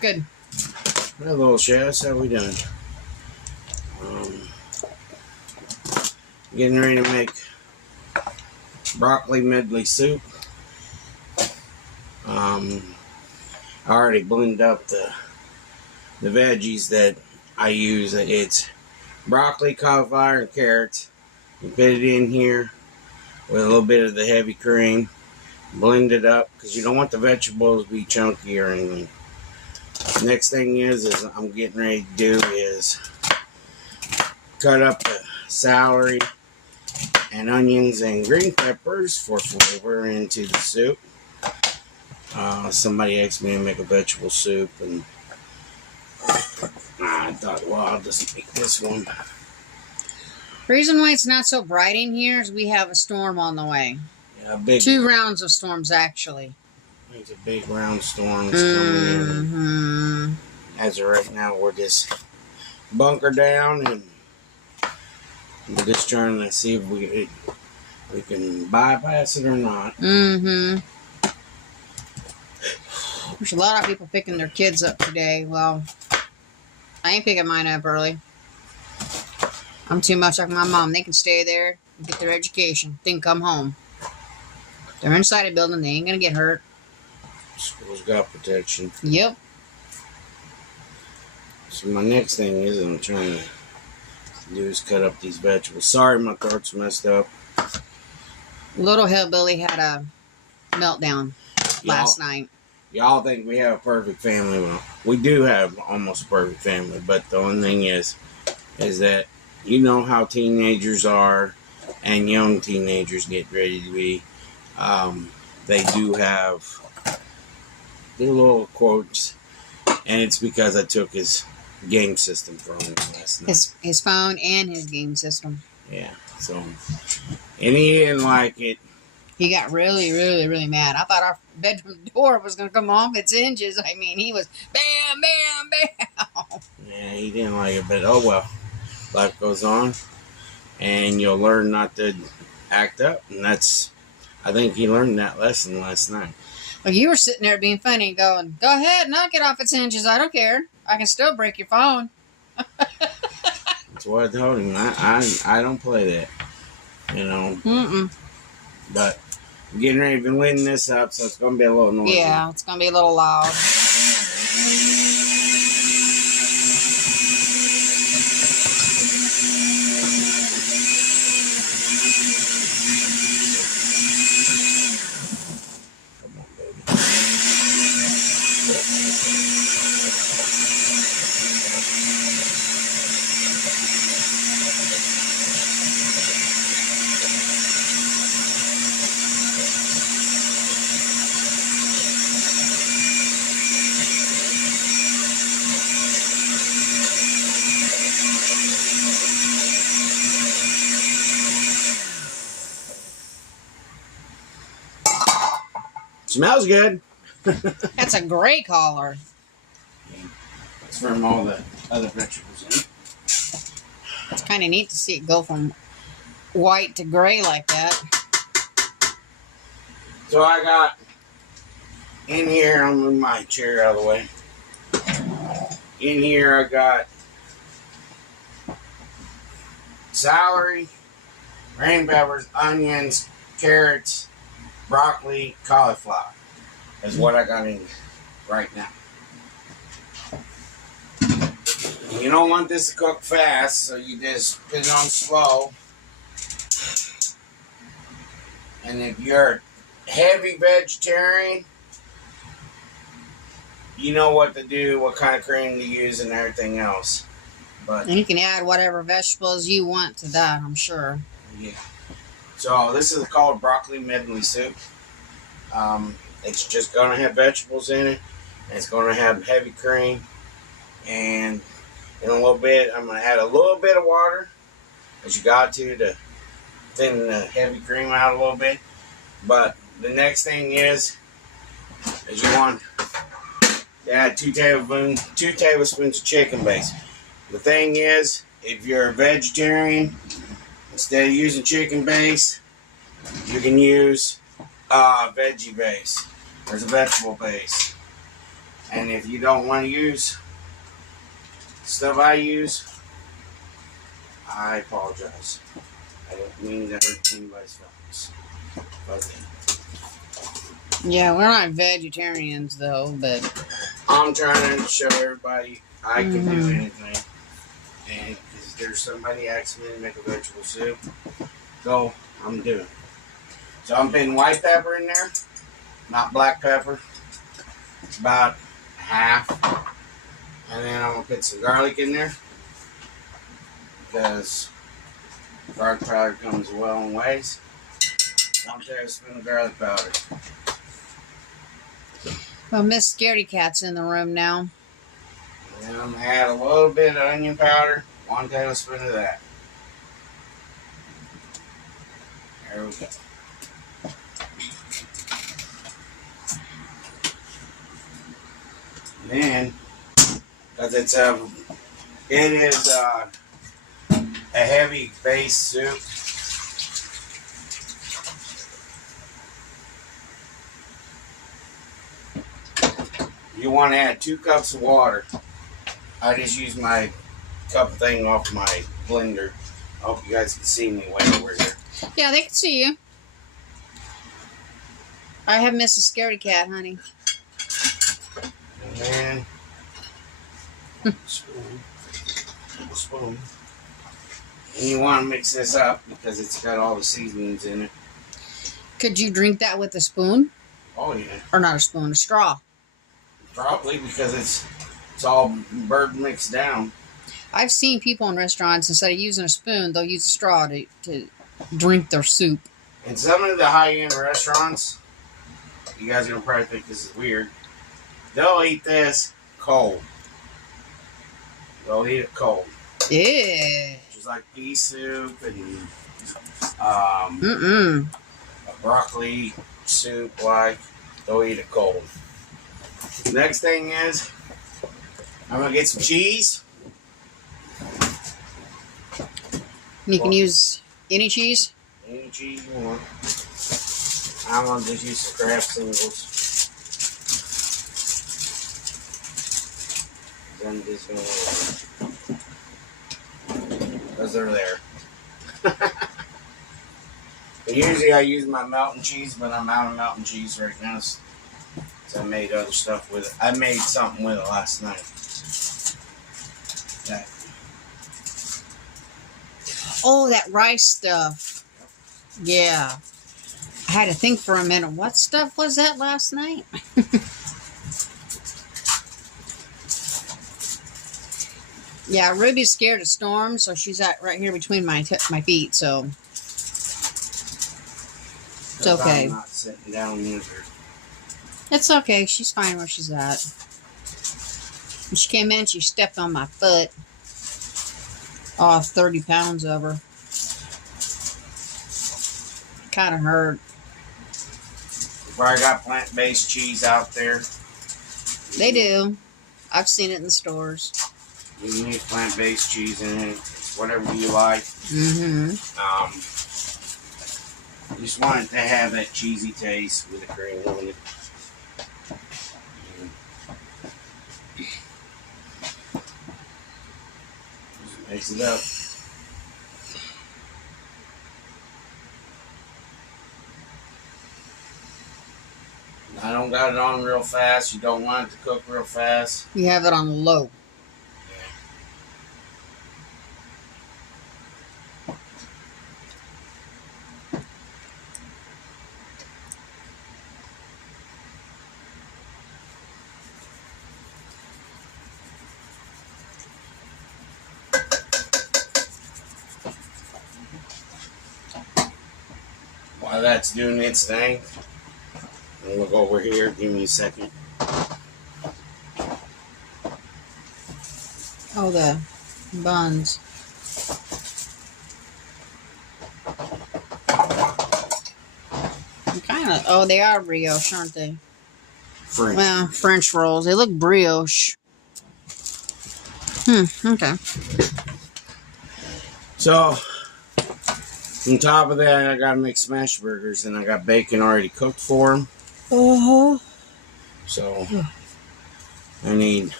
Good. Hello, chefs. How we doing? Getting ready to make broccoli medley soup. I already blended up the veggies that I use. It's broccoli, cauliflower, and carrots. You put it in here with a little bit of the heavy cream. Blend it up because you don't want the vegetables to be chunky or anything. Next thing is I'm getting ready to do is cut up the celery and onions and green peppers for flavor into the soup. Somebody asked me to make a vegetable soup, and I thought, well, I'll just make this one. The reason why it's not so bright in here is we have a storm on the way. Yeah, big 2 rounds of storms, actually. It's a big round storm that's coming in. As of right now, we're just bunker down, and we're just trying to see if we can bypass it or not. There's a lot of people picking their kids up today. Well, I ain't picking mine up early. I'm too much like my mom. They can stay there and get their education, then come home. They're inside a building. They ain't going to get hurt. School's got protection. Yep. So my next thing is I'm trying to do is cut up these vegetables. Sorry, my throat's messed up. Little Hillbilly had a meltdown last night. Y'all think we have a perfect family. Well, we do have almost a perfect family, but the only thing is that you know how teenagers are and young teenagers get ready to be. They do have their little quirks, and it's because I took his game system from him last night. His phone and his game system. Yeah, so, and he didn't like it. He got really, really, really mad. I thought our bedroom door was going to come off its hinges. I mean, he was bam, bam, bam. Yeah, he didn't like it, but oh well. Life goes on, and you'll learn not to act up, and I think he learned that lesson last night. Well, you were sitting there being funny, going, "Go ahead, knock it off its hinges. I don't care. I can still break your phone." That's what I told him. I don't play that, you know. But I'm getting ready to blend this up, so it's going to be a little noisy. Yeah, it's going to be a little loud. Smells good. That's a gray collar. It's from all the other vegetables in it. It's kind of neat to see it go from white to gray like that. So I got in here, I'll move my chair out of the way. In here I got celery, green peppers, onions, carrots, broccoli, cauliflower is what I got in right now. You don't want this to cook fast, so you just put it on slow. And if you're a heavy vegetarian, you know what to do, what kind of cream to use, and everything else. But and you can add whatever vegetables you want to that, I'm sure. Yeah. So this is called broccoli medley soup. It's just going to have vegetables in it. And it's going to have heavy cream. And in a little bit, I'm going to add a little bit of water, as you got to thin the heavy cream out a little bit. But the next thing is you want to add 2 tablespoons of chicken base. The thing is, if you're a vegetarian, instead of using chicken base, you can use veggie base. There's a vegetable base. And if you don't want to use stuff I use, I apologize. I don't mean to hurt anybody's feelings. But Yeah, we're not vegetarians though, but I'm trying to show everybody I can do anything. And if there's somebody asking me to make a vegetable soup, so I'm doing it. So I'm putting white pepper in there, not black pepper. It's about half. And then I'm going to put some garlic in there, because garlic powder comes a long ways. I'm taking a spoon of garlic powder. well, Miss Scaredy Cat's in the room now. And then I'm going to add a little bit of onion powder, 1 tablespoon of that. There we go. And then, because it is a heavy base soup, you want to add 2 cups of water. I just use my cup thing off my blender. I hope you guys can see me way over here. Yeah, they can see you. I have Mrs. Scaredy Cat, honey. And then spoon. And you want to mix this up because it's got all the seasonings in it. Could you drink that with a spoon? Oh yeah. Or not a spoon, a straw? Probably, because it's all bird mixed down. I've seen people in restaurants, instead of using a spoon, they'll use a straw to drink their soup. In some of the high-end restaurants, you guys are going to probably think this is weird, they'll eat this cold. They'll eat it cold. Yeah. Just like pea soup and Mm-mm. a broccoli soup, like, they'll eat it cold. Next thing is, I'm going to get some cheese. You can use any cheese? Any cheese you want. I'm going to just use some Kraft singles. I'm just going to, because they're there. But usually I use my mountain cheese, but I'm out of mountain cheese right now. So I made other stuff with it. I made something with it last night. That. Oh, that rice stuff. Yeah. I had to think for a minute. What stuff was that last night? Yeah, Ruby's scared of storms, so she's right here between my feet, so it's okay. I'm not sitting down with her. It's okay. She's fine where she's at. When she came in, she stepped on my foot. Oh, 30 pounds of her. Kind of hurt. Where I got plant-based cheese out there. They do. I've seen it in the stores. You can use plant-based cheese in it. It's whatever you like. Mm-hmm. You just want it to have that cheesy taste with the cream on it. Just mix it up. I don't got it on real fast. You don't want it to cook real fast. You have it on low. While that's doing its thing, I'm gonna go over here. Give me a second. Oh, the buns. Kind of. Oh, they are brioche, aren't they? French. Well, French rolls. They look brioche. Okay. So, on top of that, I gotta make smash burgers, and I got bacon already cooked for them. Uh-huh. So, I need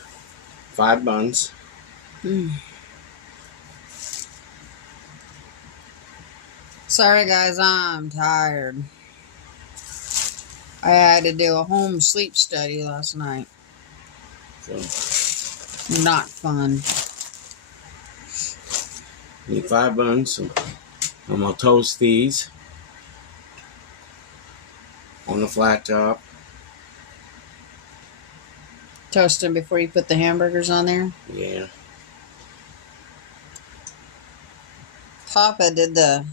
5 buns. Sorry guys, I'm tired. I had to do a home sleep study last night. So, Not fun. need 5 buns. So I'm going to toast these on the flat top. Toast them before you put the hamburgers on there. Yeah. Papa did the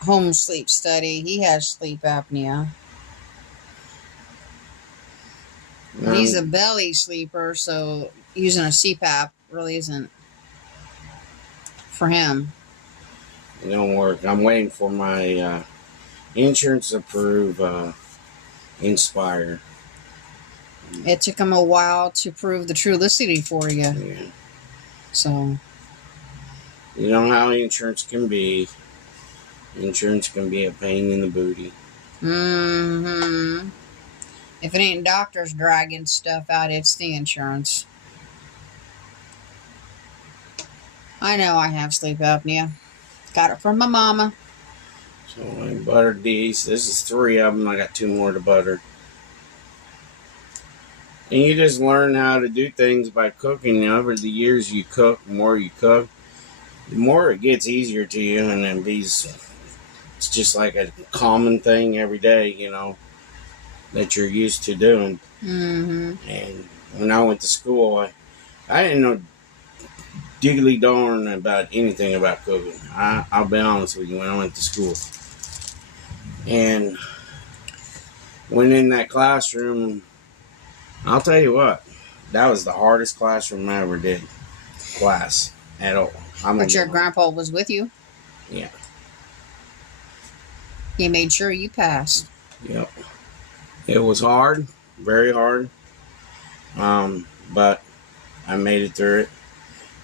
home sleep study. He has sleep apnea. He's a belly sleeper, so using a CPAP really isn't for him. It don't work. I'm waiting for my insurance to approve Inspire. It took him a while to prove the Trulicity for you. Yeah. So, You know how insurance can be. Insurance can be a pain in the booty. mm-hmm. If it ain't doctors dragging stuff out, it's the insurance. I know I have sleep apnea. Got it from my mama. So I buttered these. This is 3 of them. I got 2 more to butter. And you just learn how to do things by cooking. Over the years you cook, the more you cook, the more it gets easier to you. And then it's just like a common thing every day, you know, that you're used to doing. Mm-hmm. And when I went to school, I didn't know diggly darn about anything about cooking. I'll be honest with you, when I went to school. And went in that classroom, I'll tell you what, that was the hardest classroom I ever did. Class at all. But your grandpa was with you. Yeah. He made sure you passed. Yep. It was hard, very hard. But I made it through it.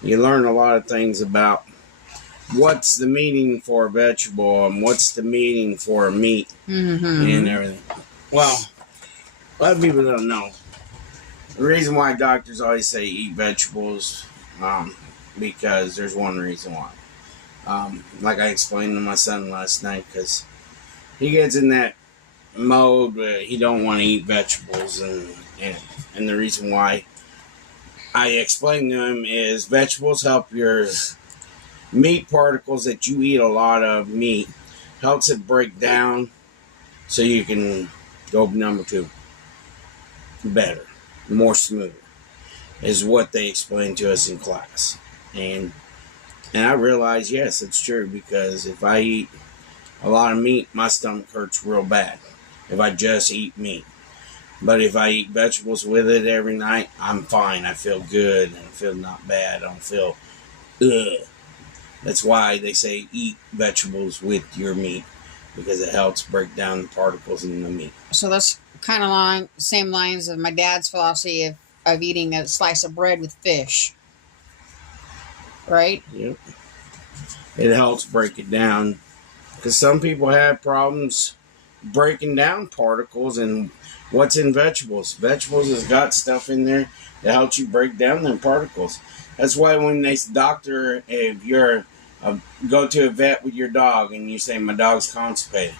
You learn a lot of things about what's the meaning for a vegetable and what's the meaning for a meat and everything. Well, a lot of people don't know. The reason why doctors always say eat vegetables, because there's one reason why. Like I explained to my son last night, because he gets in that mode where he don't want to eat vegetables, and the reason why I explained to him is vegetables help your meat particles that you eat a lot of meat, helps it break down so you can go number 2 better, more smooth, is what they explained to us in class. And I realized, yes, it's true, because if I eat a lot of meat, my stomach hurts real bad if I just eat meat. But if I eat vegetables with it every night, I'm fine. I feel good and I feel not bad. I don't feel ugh. That's why they say eat vegetables with your meat, because it helps break down the particles in the meat. So that's kind of along the same lines of my dad's philosophy of eating a slice of bread with fish. Right? Yep. It helps break it down, because some people have problems breaking down particles and what's in vegetables. Vegetables has got stuff in there that helps you break down them particles. That's why when they doctor, if you're go to a vet with your dog and you say my dog's constipated,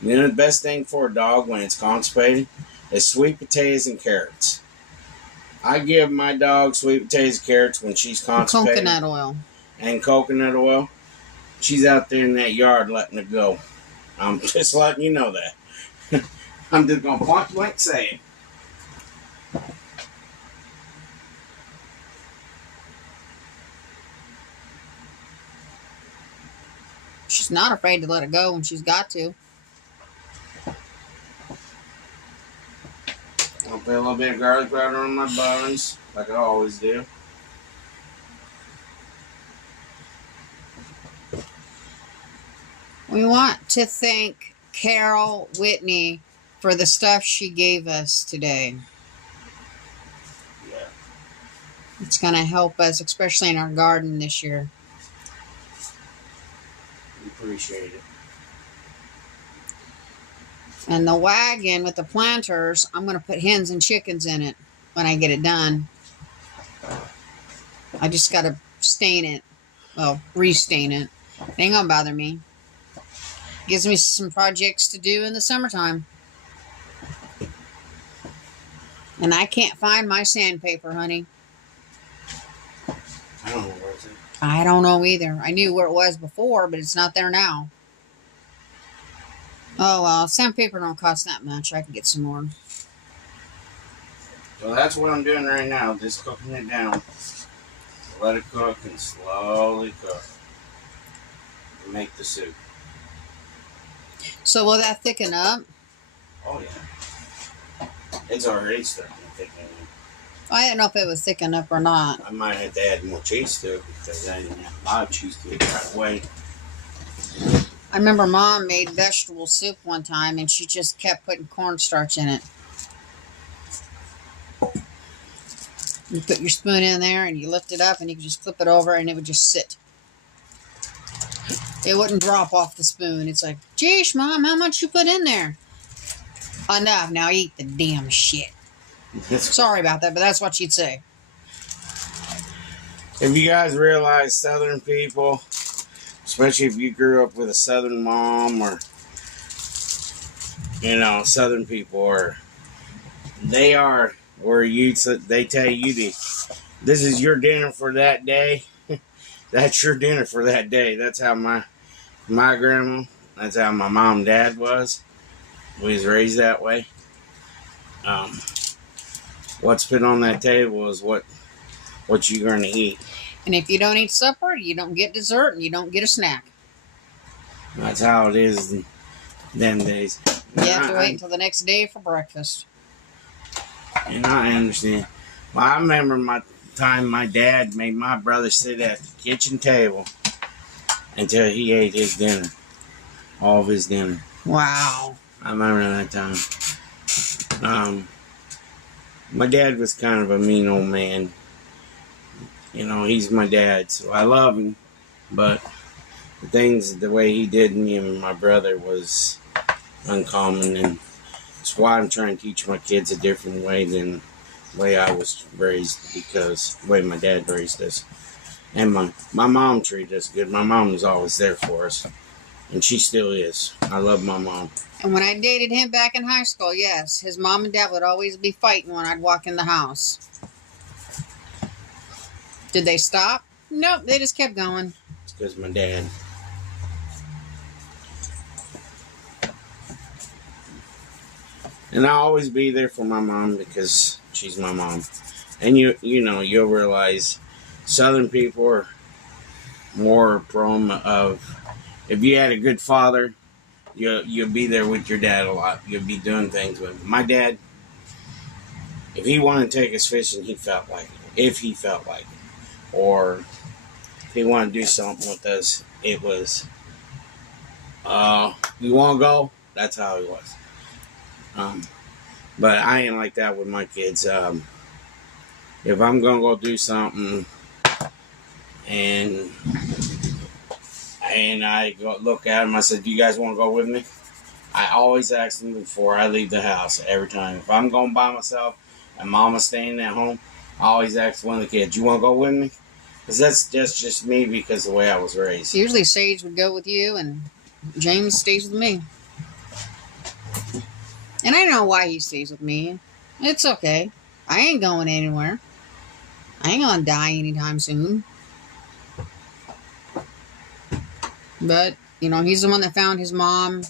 you know the best thing for a dog when it's constipated is sweet potatoes and carrots. I give my dog sweet potatoes and carrots when she's constipated. Coconut oil. And coconut oil. She's out there in that yard letting it go. I'm just letting you know that. I'm just going to point blank say it. She's not afraid to let it go when she's got to. I'll put a little bit of garlic powder on my buns, like I always do. We want to thank Carol Whitney for the stuff she gave us today. Yeah. It's going to help us, especially in our garden this year. We appreciate it. And the wagon with the planters, I'm going to put hens and chickens in it when I get it done. I just gotta stain it. Well, restain it. It ain't gonna bother me. Gives me some projects to do in the summertime. And I can't find my sandpaper, honey. I don't know where it's at. I don't know either. I knew where it was before, but it's not there now. Oh well, sandpaper don't cost that much. I can get some more. So that's what I'm doing right now, just cooking it down. Let it cook and slowly cook. To make the soup. So will that thicken up? Oh yeah. It's already starting to thicken up. I didn't know if it was thick enough or not. I might have to add more cheese to it because I didn't have a lot of cheese to it right away. I remember Mom made vegetable soup one time and she just kept putting cornstarch in it. You put your spoon in there and you lift it up and you could just flip it over and it would just sit. It wouldn't drop off the spoon. It's like, geez, Mom, how much you put in there? Enough. Now eat the damn shit. Sorry about that, but that's what she'd say. If you guys realize Southern people, especially if you grew up with a Southern mom or, Southern people, or they are where they tell you this is your dinner for that day. That's your dinner for that day. That's how my grandma, that's how my mom and dad was. We was raised that way. What's been on that table is what you're going to eat. And if you don't eat supper, you don't get dessert and you don't get a snack. That's how it is in them days. You have to wait until the next day for breakfast. And I understand. Well, I remember my time my dad made my brother sit at the kitchen table until he ate his dinner. All of his dinner. Wow. I remember that time. My dad was kind of a mean old man. He's my dad, so I love him. But the way he did me and my brother was uncommon, and that's why I'm trying to teach my kids a different way than the way I was raised, because the way my dad raised us. And my mom treated us good. My mom was always there for us, and she still is. I love my mom. And when I dated him back in high school, yes, his mom and dad would always be fighting when I'd walk in the house. Did they stop? Nope, they just kept going. It's because my dad. And I'll always be there for my mom because she's my mom. And you'll realize Southern people are more prone of, if you had a good father, you'll be there with your dad a lot. You'll be doing things with him. My dad, if he wanted to take us fishing, he felt like it. If he felt like it. Or if he wanted to do something with us, it was, you want to go? That's how he was. But I ain't like that with my kids. If I'm going to go do something and I go look at them, I said, do you guys want to go with me? I always ask them before I leave the house every time. If I'm going by myself and Mama's staying at home, I always ask one of the kids, you want to go with me? Because that's just me because of the way I was raised. Usually Sage would go with you and James stays with me. And I know why he stays with me. It's okay. I ain't going anywhere. I ain't gonna die anytime soon. But, he's the one that found his mom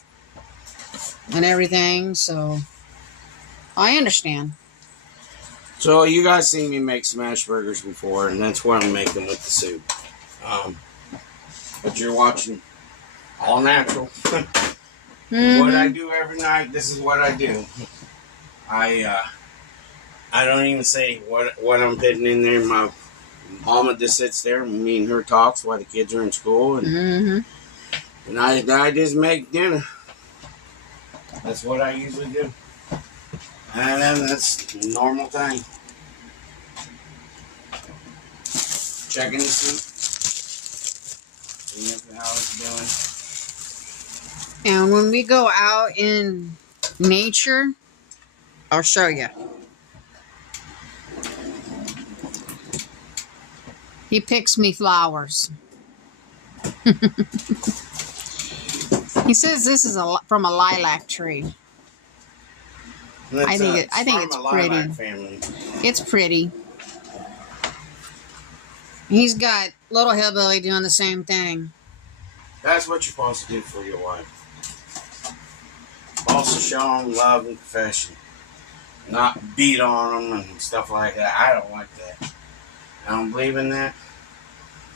and everything, so I understand. So you guys seen me make smash burgers before, and that's what I'm making with the soup. But you're watching all natural. Mm-hmm. What I do every night, this is what I do. I don't even say what I'm putting in there. My mama just sits there and me and her talks while the kids are in school, and I just make dinner. That's what I usually do. And then that's a normal thing. Checking the soup. Seeing how it's doing. And when we go out in nature, I'll show you. He picks me flowers. He says this is from a lilac tree. I think it's pretty. Family. It's pretty. He's got little hillbilly doing the same thing. That's what you're supposed to do for your wife. Also show them love and affection. Not beat on them and stuff like that. I don't like that. I don't believe in that.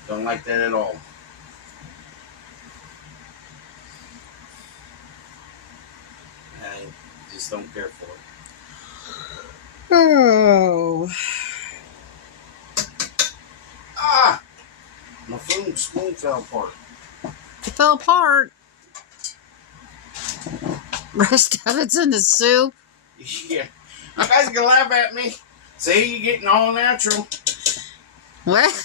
Don't like that at all. I just don't care for it. Oh. Ah! My spoon fell apart. It fell apart. Rest of it's in the soup. Yeah. You guys can laugh at me. See, you're getting all natural. What?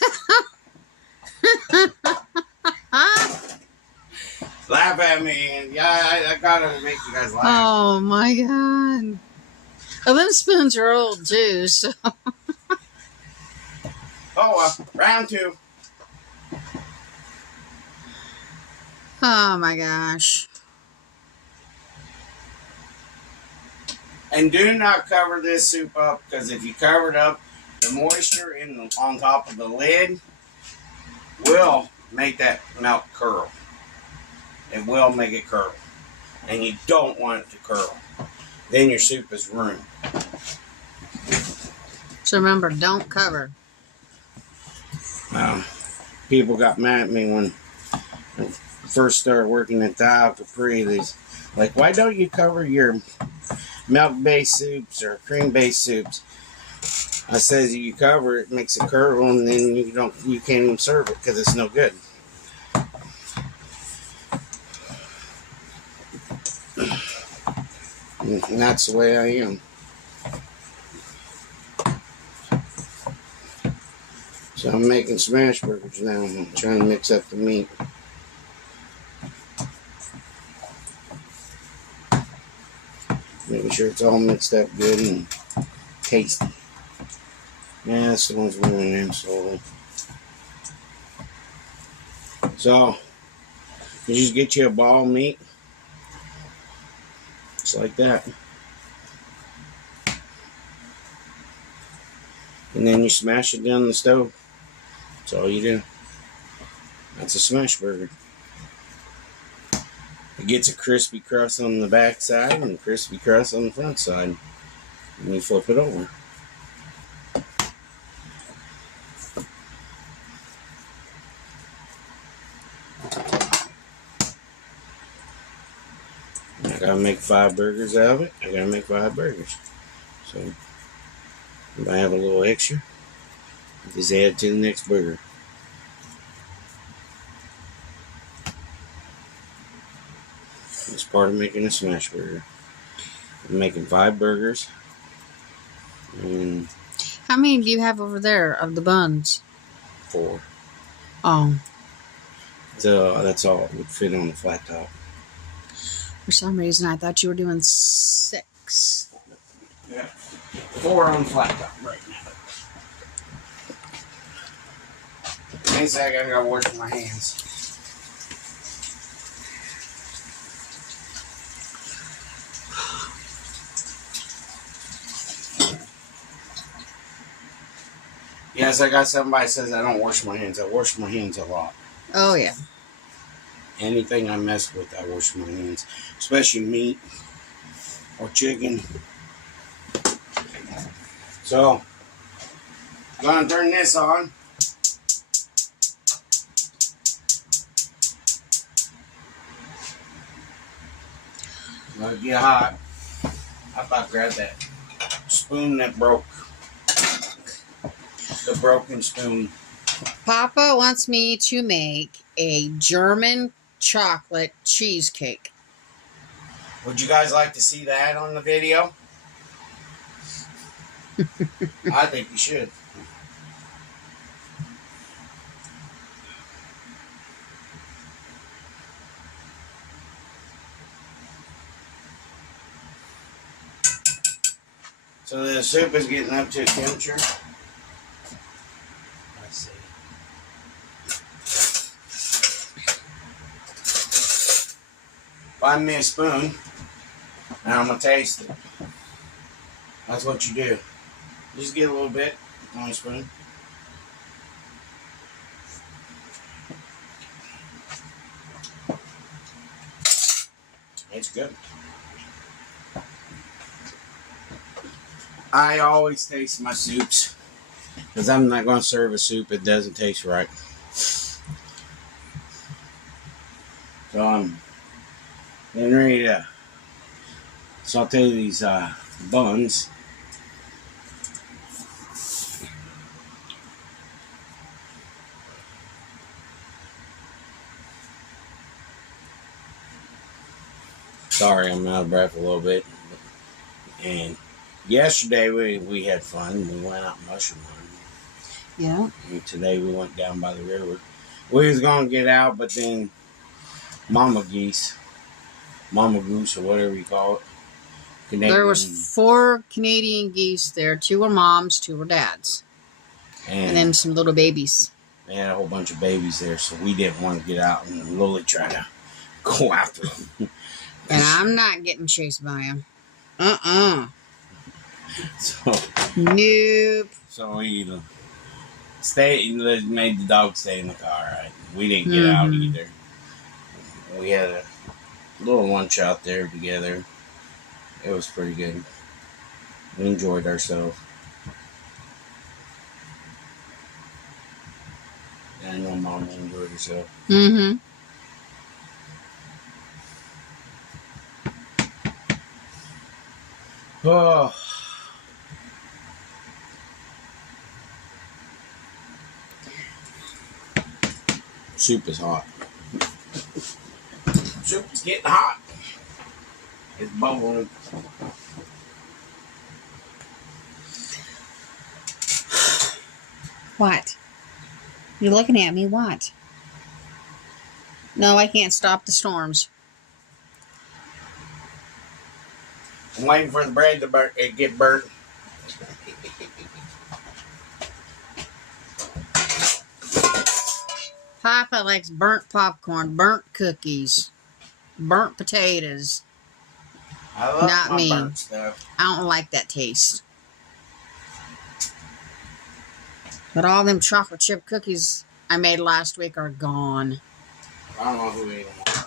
Laugh at me. And yeah, I gotta make you guys laugh. Oh my god. Oh, them spoons are old too, so. Oh, round two. Oh my gosh. And do not cover this soup up, because if you cover it up, the moisture on top of the lid will make that milk curl. It will make it curl. And you don't want it to curl. Then your soup is ruined. So remember, don't cover. People got mad at me when I first started working at the puree. They like, why don't you cover your milk-based soups or cream-based soups? I says, you cover it, makes it curdle, and then you can't even serve it because it's no good. And that's the way I am. So I'm making smash burgers now. I'm trying to mix up the meat. Making sure it's all mixed up good and tasty. Yeah, that's the ones we're in there slowly. So, you just get you a ball of meat. Just like that. And then you smash it down the stove. That's all you do. That's a smash burger. It gets a crispy crust on the back side and a crispy crust on the front side. And you flip it over. I gotta make 5 burgers out of it. I gotta make 5 burgers. So, if I have a little extra, just add it to the next burger. It's part of making a smash burger. I'm making 5 burgers. And How many do you have over there of the buns? 4. Oh. So that's all it would fit on the flat top. For some reason, I thought you were doing 6. Yeah. 4 on the flat top right now. In a second, I gotta wash my hands. Yes, I got somebody says I don't wash my hands. I wash my hands a lot. Oh, yeah. Anything I mess with, I wash my hands. Especially meat or chicken. So, I'm gonna turn this on. Let it get hot. How about grab that spoon that broke? The broken spoon. Papa wants me to make a German chocolate cheesecake. Would you guys like to see that on the video? I think you should. So the soup is getting up to a temperature. Let's see. find me a spoon, and I'm going to taste it. That's what you do. Just get a little bit on a spoon. It's good. I always taste my soups because I'm not going to serve a soup that doesn't taste right. So I'm getting ready to saute these buns. Sorry, I'm out of breath a little bit. And yesterday we had fun. We went out mushroom hunting. Yeah. And today we went down by the river. We was gonna get out, but then Mama Goose, or whatever you call it. Canadian. There was 4 Canadian geese there. 2 were moms, 2 were dads. And then some little babies. They had a whole bunch of babies there, so we didn't want to get out and Lily try to go after them. And I'm not getting chased by him. So Nope. So we made the dog stay in the car, right? We didn't get out either. We had a little lunch out there together. It was pretty good. We enjoyed ourselves. And I know Mom enjoyed herself. Mm-hmm. Oh. Soup is hot. Soup is getting hot. It's bubbling. What? You're looking at me, what? No, I can't stop the storms. I'm waiting for the bread to get burnt. Papa likes burnt popcorn, burnt cookies, burnt potatoes. I love Not my me. burnt stuff. I don't like that taste. But all them chocolate chip cookies I made last week are gone. I don't know who ate them.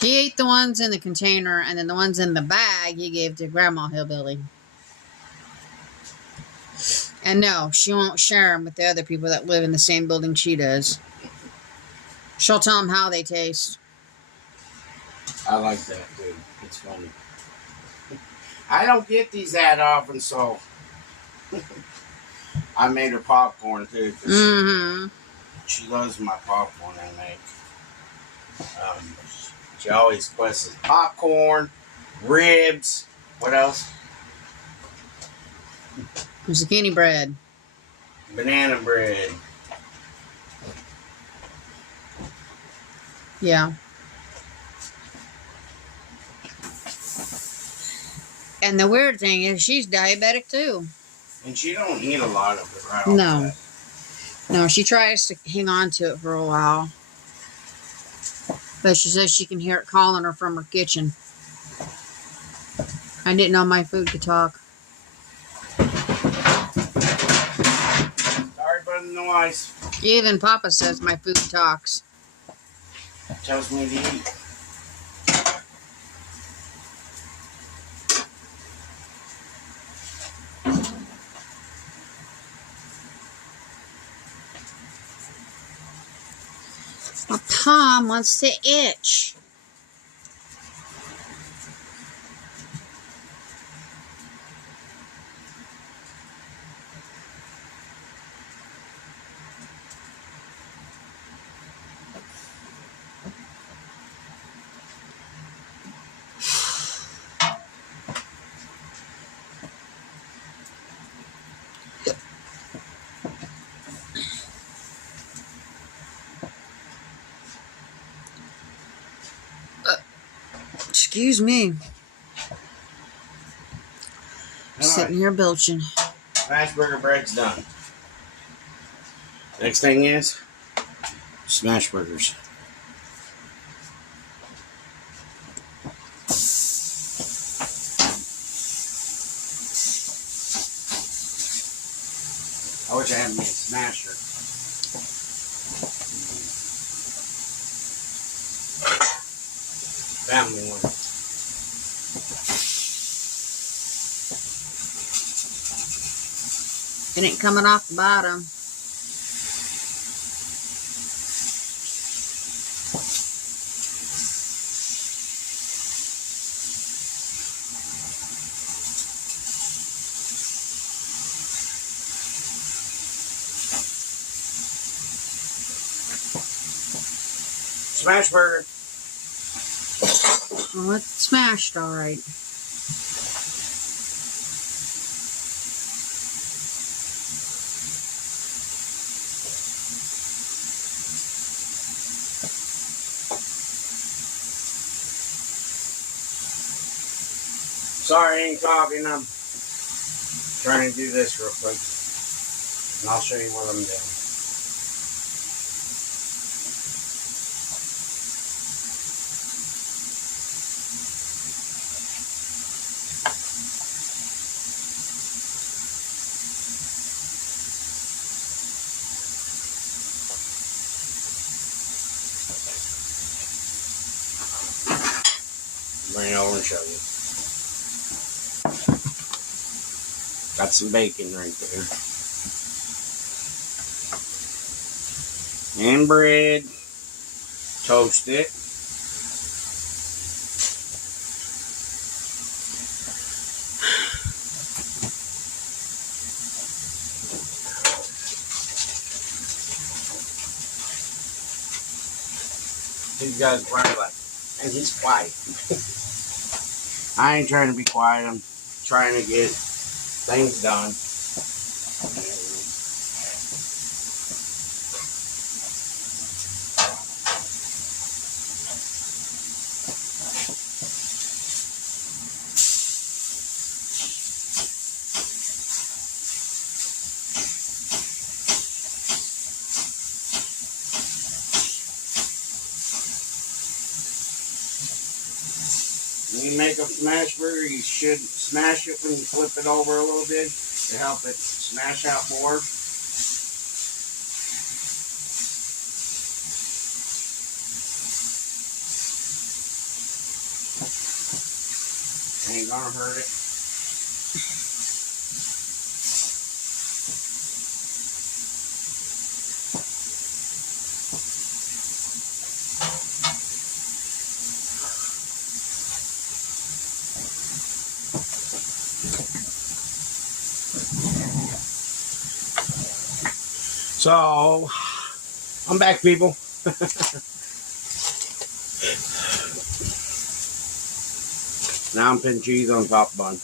He ate the ones in the container, and then the ones in the bag he gave to Grandma Hillbilly. And no, she won't share them with the other people that live in the same building she does. She'll tell them how they taste. I like that, dude. It's funny. I don't get these that often, so I made her popcorn, too. She loves my popcorn I make. She always requests popcorn, ribs. What else? Zucchini bread. Banana bread. Yeah. And the weird thing is she's diabetic too. And she don't eat a lot of it right No. No, she tries to hang on to it for a while. But she says she can hear it calling her from her kitchen. I didn't know my food could talk. Sorry for the noise. Even Papa says my food talks. Tells me to eat. Well, Tom wants to itch. Excuse me. Sitting here belching. Smash burger bread's done. Next thing is smash burgers. course, I haven't made a smasher. Family one. It ain't coming off the bottom. Smash burger. Well, it's smashed all right. Sorry, I ain't talking. I'm trying to do this real quick. And I'll show you what I'm doing. Bring it over and show you. Got some bacon right there. And bread. Toast it. These guys are probably like, and he's quiet. I ain't trying to be quiet. I'm trying to get things done. When you make a smash burger, you should smash it when you flip it over a little bit to help it smash out more. Ain't gonna hurt it. So, I'm back, people. Now I'm putting cheese on top bun.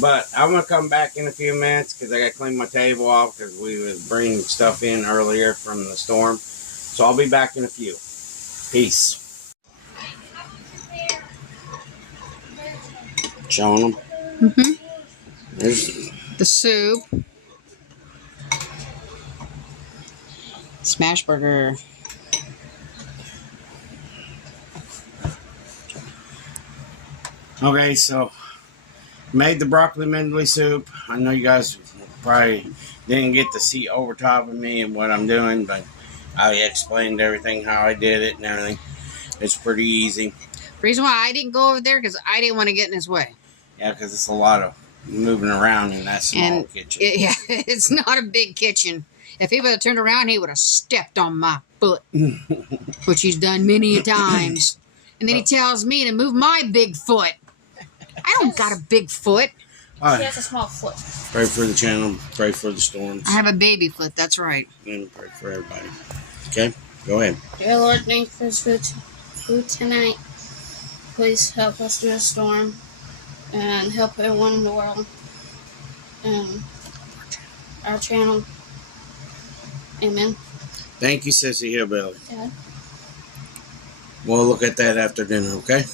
But I'm going to come back in a few minutes because I got to clean my table off because we was bringing stuff in earlier from the storm. So I'll be back in a few. Peace. Showing them. There's The soup. Smash burger. Okay, so made the broccoli Medley soup. I know you guys probably didn't get to see over top of me and what I'm doing, but I explained everything, how I did it and everything. It's pretty easy. The reason why I didn't go over there because I didn't want to get in his way. Yeah, because it's a lot of moving around in that small kitchen. It's not a big kitchen. If he would have turned around, he would have stepped on my foot, which he's done many a times. And then he tells me to move my big foot. I don't got a big foot. All She right. has a small foot. Pray for the channel. Pray for the storms. I have a baby foot, that's right. And pray for everybody. Okay? Go ahead. Dear Lord, thank you for this food tonight. Please help us through the storm and help everyone in the world. And our channel. Amen. Thank you, Sissy Hillbilly. Dad. We'll look at that after dinner, okay?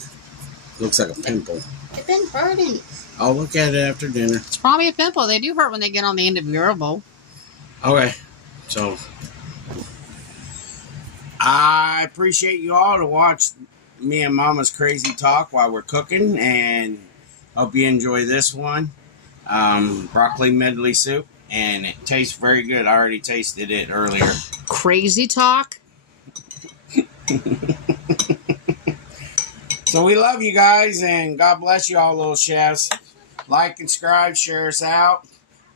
Looks like a pimple. It's been hurting. I'll look at it after dinner. It's probably a pimple. They do hurt when they get on the end of your elbow. Okay. So, I appreciate you all to watch me and Mama's crazy talk while we're cooking, and hope you enjoy this one. Broccoli medley soup, and it tastes very good. I already tasted it earlier. Crazy talk. So we love you guys, and God bless you all, little chefs. Like and subscribe, share us out.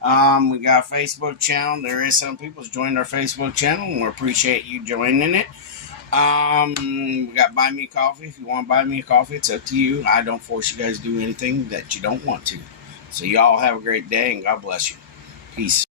We got a Facebook channel. There is some people joined our Facebook channel, and we appreciate you joining it. We got Buy Me a Coffee. If you want to buy me a coffee, it's up to you. I don't force you guys to do anything that you don't want to. So y'all have a great day, and God bless you. Peace.